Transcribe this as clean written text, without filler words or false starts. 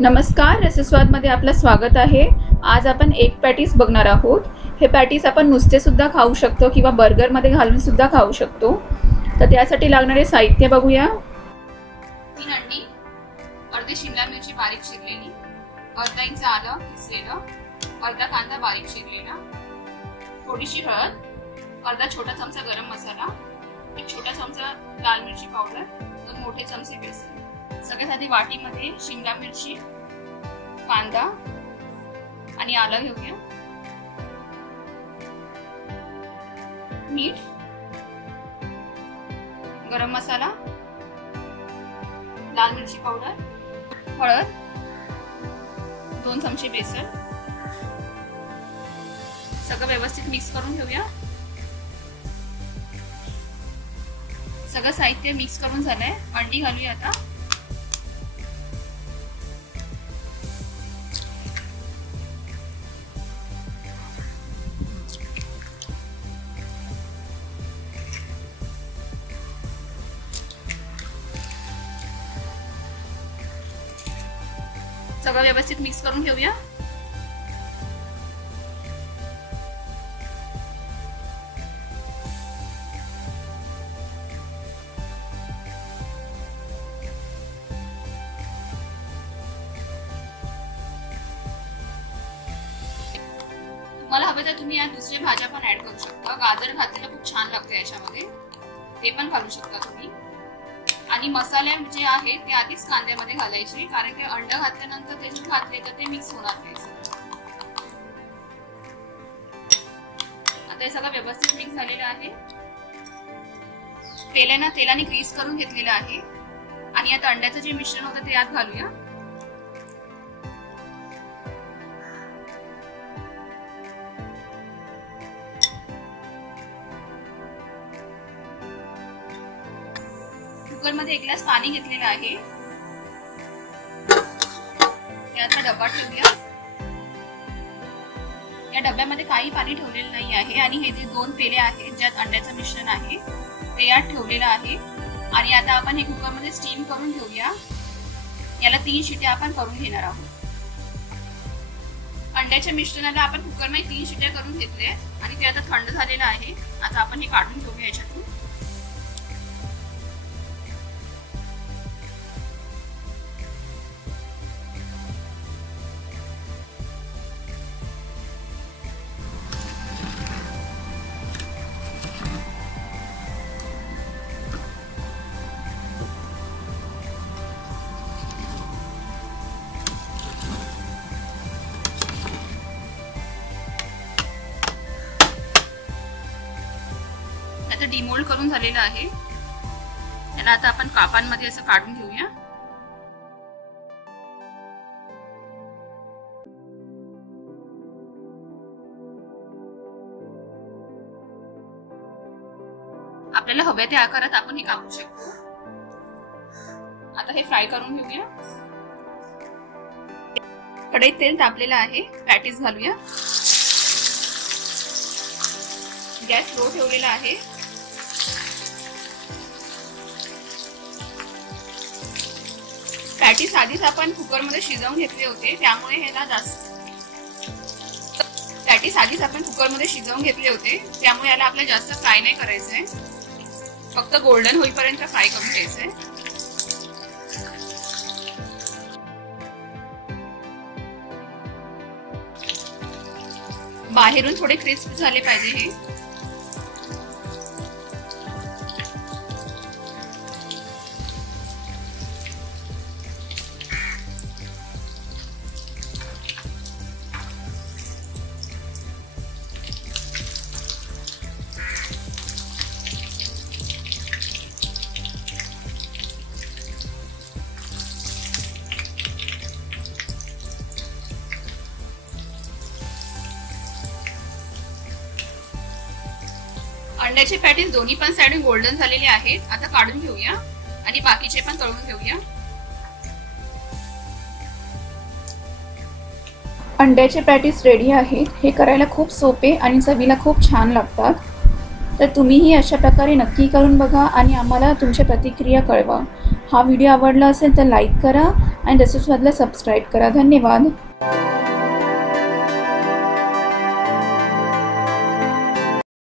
नमस्कार, रसस्वादमध्ये आपलं स्वागत आहे। आज आपण एक पॅटीस बघणार आहोत। हे पॅटीस आपण नुसते सुद्धा खाऊ शकतो किंवा बर्गर मध्ये घालून सुद्धा खाऊ शकतो। तर त्यासाठी लागणारे साहित्य बघूया। 3 अंडी, अर्धी शिमला मिरची बारीक चिरलेली, अर्धा इंच आलं किसलेलं, अर्धा कांदा बारीक चिरलेला, थोडीशी हळद, अर्धा छोटा चमचा गरम मसाला, एक छोटा चमचा लाल मिरची पावडर, 2 मोठे चमचे बेसन। सगळ्यात आधी वाटीमध्ये शिमला मिरची, कांदा आणि आलं घेऊया। मीठ, गरम मसाला, लाल मिरची पावडर, हळद, 2 चमचे बेसन। सगळं व्यवस्थित मिक्स करून घेऊया। सगळं साहित्य मिक्स करून झालंय। अंडी घालूया आता। सगळं व्यवस्थित मिक्स करून घेऊया। तुम्हाला हवे तर तुम्ही यात दुसऱ्या भाज्या पण ऍड करू शकता। गाजर घातलेलं खूप छान लागतं याच्यामध्ये, ते पण घालू शकता तुम्ही। आणि मसाले जे आहे ते आधीच कांद्यामध्ये घालायचे, कारण की अंड घातल्यानंतर ते जे घातले तर ते मिक्स होणार नाही। आता हे सगळं व्यवस्थित मिक्स झालेलं आहे। तेलाने ग्रीस करून घेतलेलं आहे आणि आता अंड्याचं जे मिश्रण होतं ते यात घालूया। कुकर मध्ये 1 ग्लास पाणी घेतलेलं आहे। याचा डबा ठेवूया। या डब्यामध्ये काही पाणी ठेवलेलं नाही आहे आणि हे जे 2 पेले आहेत ज्यात अंड्याचं मिश्रण आहे ते यात ठेवलेलं आहे। आणि आता आपण हे कुकर मध्ये स्टीम करून घेऊया। याला 3 शिट्या आपण करून घेणार आहोत। अंड्याच्या मिश्रणाला आपण कुकर मध्ये 3 शिट्या करून घेतले आणि ते आता थंड झालेलं आहे। आता आपण हे काढून घेऊया याच्यातून। आता डिमोल्ड करून झालेलं आहे। याला आता आपण कापांमध्ये असं काढून घेऊया। आपल्याला हव्या त्या आकारात आपण हे कापू शकतो। आता हे फ्राय करून घेऊया। कढईत तेल तापलेलं आहे, पॅटीस घालूया। गॅस लो ठेवलेला आहे। पॅटीस आधीच आपण कुकर मध्ये शिजवून घेतले होते, त्यामुळे याला आपल्याला जास्त फ्राय नाही करायचंय, फक्त गोल्डन होईपर्यंत फ्राय करून घ्यायचंय। बाहेरून थोडे क्रिस्प झाले पाहिजे हे। अंड्याचे पॅटीस दोन्ही पण साइडून गोल्डन झालेले आहेत। आता काढून घेऊया आणि बाकीचे पण तळून घेऊया। अंड्याचे पॅटीस रेडी आहेत। हे करायला खूप सोपे आणि चवीला खूप छान लागतात। तर तुम्हीही अशा प्रकारे नक्की करून बघा आणि आम्हाला तुमच्या प्रतिक्रिया कळवा। हा व्हिडिओ आवडला असेल तर लाईक करा आणि रसस्वादला सबस्क्राईब करा. धन्यवाद.